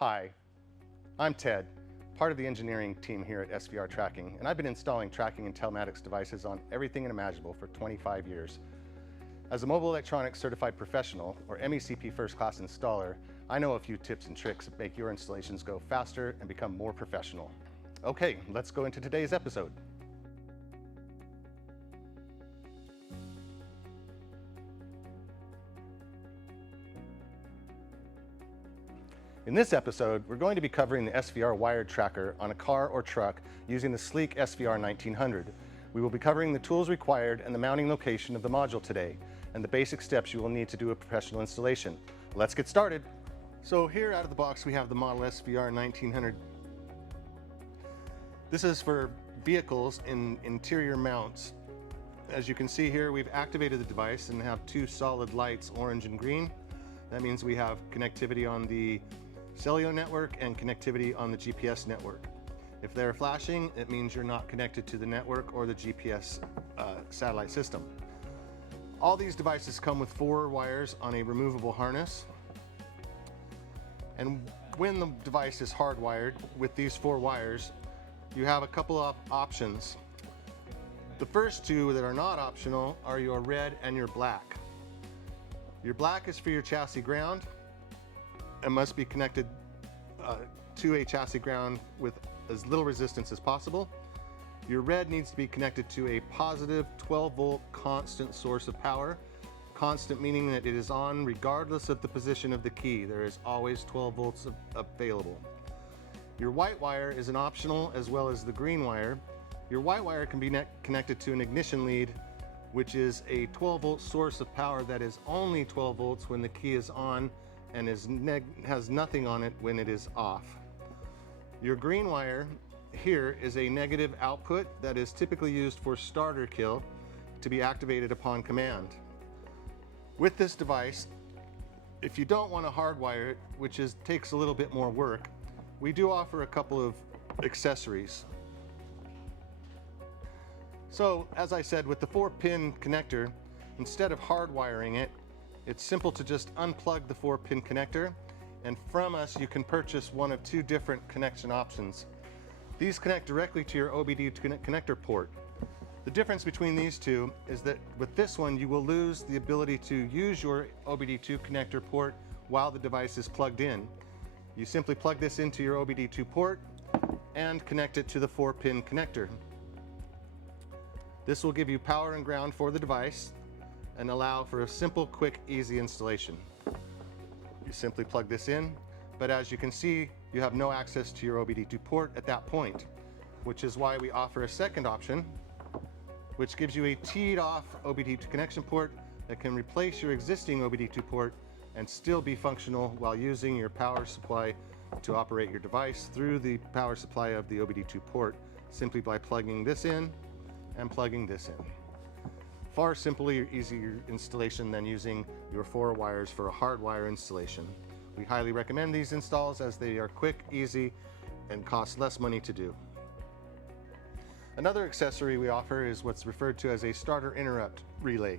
Hi, I'm Ted, part of the engineering team here at SVR Tracking, and I've been installing tracking and telematics devices on everything imaginable for 25 years. As a mobile electronics certified professional, or MECP first class installer, I know a few tips and tricks that make your installations go faster and become more professional. Okay, let's go into today's episode. In this episode, we're going to be covering the SVR wired tracker on a car or truck using the sleek SVR1900. We will be covering the tools required and the mounting location of the module today, and the basic steps you will need to do a professional installation. Let's get started. So here out of the box we have the model SVR1900. This is for vehicles in interior mounts. As you can see here, we've activated the device and have two solid lights, orange and green. That means we have connectivity on the cellular network and connectivity on the GPS network. If they're flashing, it means you're not connected to the network or the GPS satellite system. All these devices come with 4 wires on a removable harness. And when the device is hardwired with these 4 wires, you have a couple of options. The first 2 that are not optional are your red and your black. Your black is for your chassis ground and must be connected to a chassis ground with as little resistance as possible. Your red needs to be connected to a positive 12-volt constant source of power. Constant meaning that it is on regardless of the position of the key. There is always 12 volts available. Your white wire is an optional, as well as the green wire. Your white wire can be connected to an ignition lead, which is a 12-volt source of power that is only 12 volts when the key is on and has nothing on it when it is off. Your green wire here is a negative output that is typically used for starter kill to be activated upon command. With this device, if you don't want to hardwire it, which takes a little bit more work, we do offer a couple of accessories. So, as I said, with the 4-pin connector, instead of hardwiring it, it's simple to just unplug the 4-pin connector, and from us you can purchase one of 2 different connection options. These connect directly to your OBD2 connector port. The difference between these 2 is that with this one you will lose the ability to use your OBD2 connector port while the device is plugged in. You simply plug this into your OBD2 port and connect it to the 4-pin connector. This will give you power and ground for the device and allow for a simple, quick, easy installation. You simply plug this in, but as you can see, you have no access to your OBD2 port at that point, which is why we offer a second option, which gives you a teed off OBD2 connection port that can replace your existing OBD2 port and still be functional while using your power supply to operate your device through the power supply of the OBD2 port, simply by plugging this in and plugging this in. Far simpler, easier installation than using your 4 wires for a hardwire installation. We highly recommend these installs as they are quick, easy, and cost less money to do. Another accessory we offer is what's referred to as a starter interrupt relay.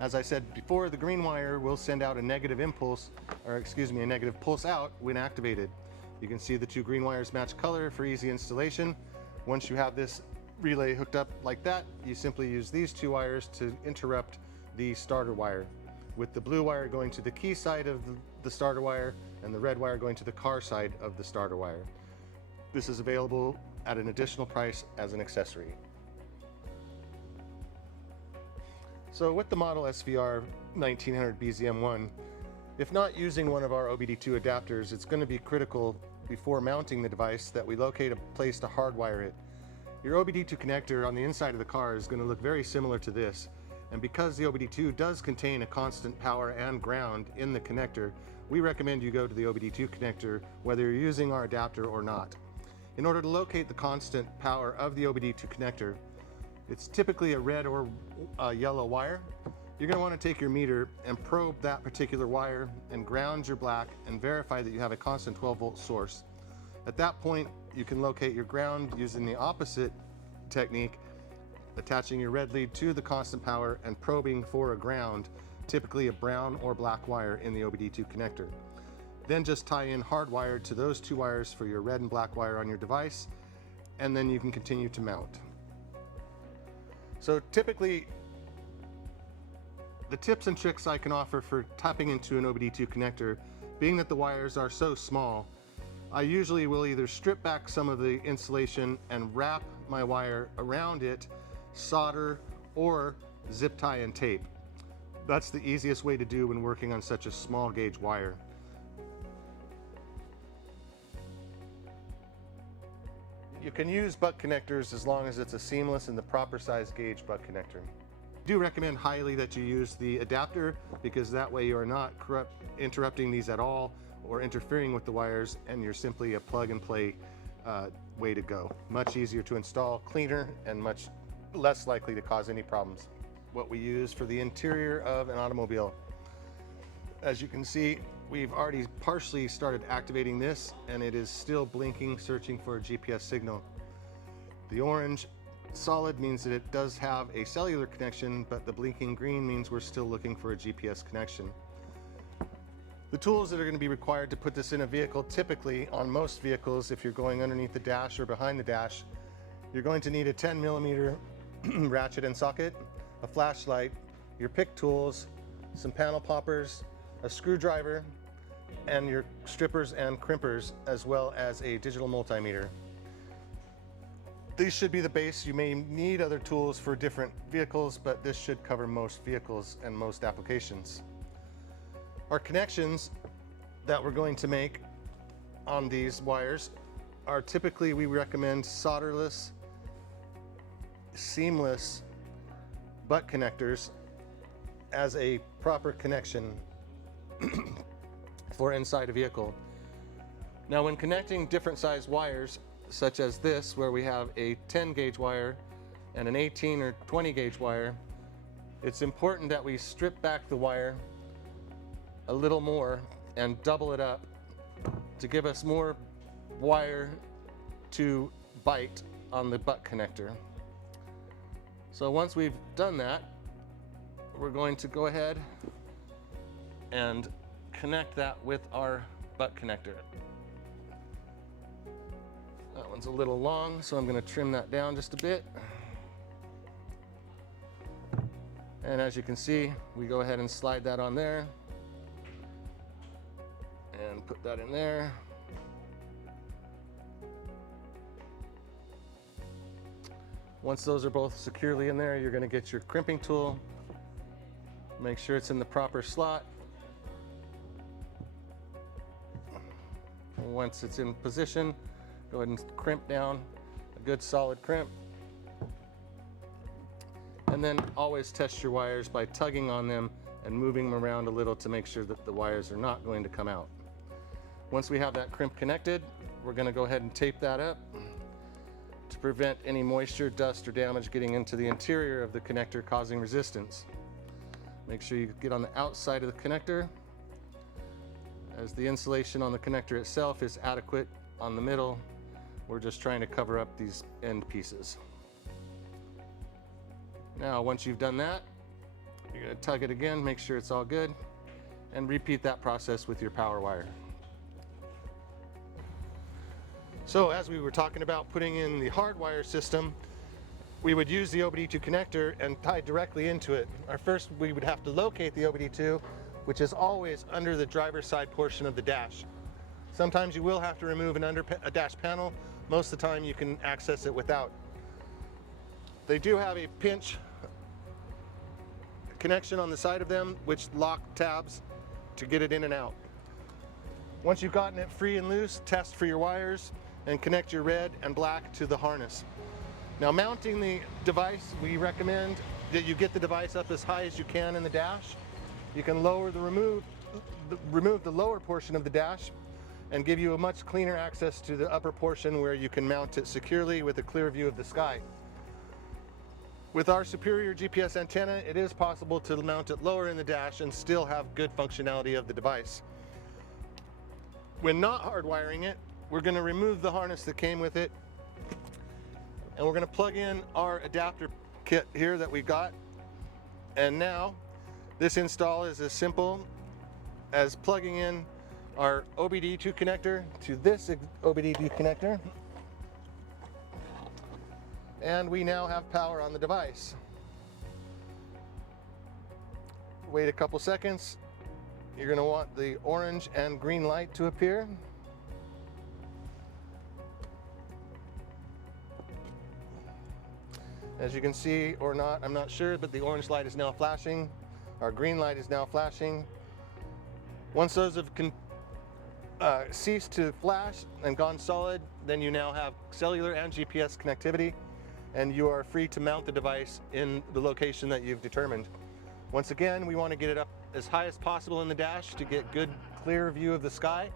As I said before, the green wire will send out a negative impulse, or excuse me, a negative pulse out when activated. You can see the 2 green wires match color for easy installation. Once you have this relay hooked up like that, you simply use these 2 wires to interrupt the starter wire, with the blue wire going to the key side of the starter wire and the red wire going to the car side of the starter wire. This is available at an additional price as an accessory. So with the model SVR1900 BZM1, if not using one of our OBD2 adapters, it's going to be critical before mounting the device that we locate a place to hardwire it. Your OBD2 connector on the inside of the car is going to look very similar to this, and because the OBD2 does contain a constant power and ground in the connector, we recommend you go to the OBD2 connector whether you're using our adapter or not. In order to locate the constant power of the OBD2 connector, it's typically a red or a yellow wire. You're going to want to take your meter and probe that particular wire and ground your black and verify that you have a constant 12-volt source. At that point, you can locate your ground using the opposite technique, attaching your red lead to the constant power and probing for a ground, typically a brown or black wire in the OBD2 connector. Then just tie in hardwired to those two wires for your red and black wire on your device, and then you can continue to mount. So typically, the tips and tricks I can offer for tapping into an OBD2 connector, being that the wires are so small, I usually will either strip back some of the insulation and wrap my wire around it, solder, or zip tie and tape. That's the easiest way to do when working on such a small gauge wire. You can use butt connectors as long as it's a seamless and the proper size gauge butt connector. I do recommend highly that you use the adapter, because that way you are not interrupting these at all or interfering with the wires, and you're simply a plug and play way to go. Much easier to install, cleaner, and much less likely to cause any problems. What we use for the interior of an automobile. As you can see, we've already partially started activating this, and it is still blinking, searching for a GPS signal. The orange solid means that it does have a cellular connection, but the blinking green means we're still looking for a GPS connection. The tools that are going to be required to put this in a vehicle, typically on most vehicles, if you're going underneath the dash or behind the dash, you're going to need a 10mm ratchet and socket, a flashlight, your pick tools, some panel poppers, a screwdriver, and your strippers and crimpers, as well as a digital multimeter. These should be the base. You may need other tools for different vehicles, but this should cover most vehicles and most applications. Our connections that we're going to make on these wires are typically, we recommend solderless, seamless butt connectors as a proper connection for inside a vehicle. Now, when connecting different size wires, such as this, where we have a 10 gauge wire and an 18 or 20 gauge wire, it's important that we strip back the wire a little more and double it up to give us more wire to bite on the butt connector. So once we've done that, we're going to go ahead and connect that with our butt connector. That one's a little long, so I'm going to trim that down just a bit. And as you can see, we go ahead and slide that on there and put that in there. Once those are both securely in there, you're going to get your crimping tool. Make sure it's in the proper slot. Once it's in position, go ahead and crimp down a good solid crimp. And then always test your wires by tugging on them and moving them around a little to make sure that the wires are not going to come out. Once we have that crimp connected, we're going to go ahead and tape that up to prevent any moisture, dust, or damage getting into the interior of the connector, causing resistance. Make sure you get on the outside of the connector, as the insulation on the connector itself is adequate. On the middle, we're just trying to cover up these end pieces. Now, once you've done that, you're going to tug it again, make sure it's all good, and repeat that process with your power wire. So as we were talking about putting in the hardwire system, we would use the OBD2 connector and tie directly into it. First, we would have to locate the OBD2, which is always under the driver's side portion of the dash. Sometimes you will have to remove a dash panel. Most of the time you can access it without. They do have a pinch connection on the side of them, which lock tabs to get it in and out. Once you've gotten it free and loose, test for your wires and connect your red and black to the harness. Now, mounting the device, we recommend that you get the device up as high as you can in the dash. You can remove the lower portion of the dash and give you a much cleaner access to the upper portion where you can mount it securely with a clear view of the sky. With our superior GPS antenna, it is possible to mount it lower in the dash and still have good functionality of the device. When not hardwiring it, we're going to remove the harness that came with it, and we're going to plug in our adapter kit here that we got. And now this install is as simple as plugging in our OBD2 connector to this OBD2 connector, and we now have power on the device. Wait a couple seconds. You're going to want the orange and green light to appear. As you can see, or not, I'm not sure, but the orange light is now flashing. Our green light is now flashing. Once those have ceased to flash and gone solid, then you now have cellular and GPS connectivity, and you are free to mount the device in the location that you've determined. Once again, we want to get it up as high as possible in the dash to get good, clear view of the sky.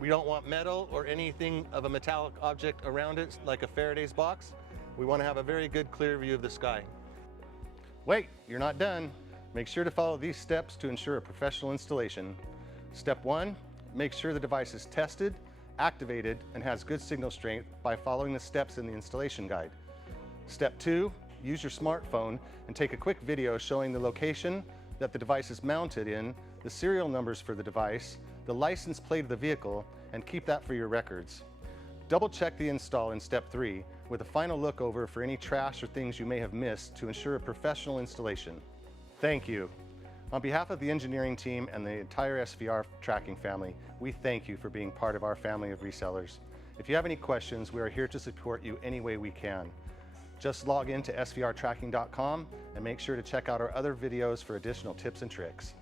We don't want metal or anything of a metallic object around it, like a Faraday's box. We want to have a very good, clear view of the sky. Wait, you're not done. Make sure to follow these steps to ensure a professional installation. Step 1, make sure the device is tested, activated, and has good signal strength by following the steps in the installation guide. Step 2, use your smartphone and take a quick video showing the location that the device is mounted in, the serial numbers for the device, the license plate of the vehicle, and keep that for your records. Double check the install in step 3 with a final look over for any trash or things you may have missed to ensure a professional installation. Thank you. On behalf of the engineering team and the entire SVR tracking family, we thank you for being part of our family of resellers. If you have any questions, we are here to support you any way we can. Just log in to SVRtracking.com and make sure to check out our other videos for additional tips and tricks.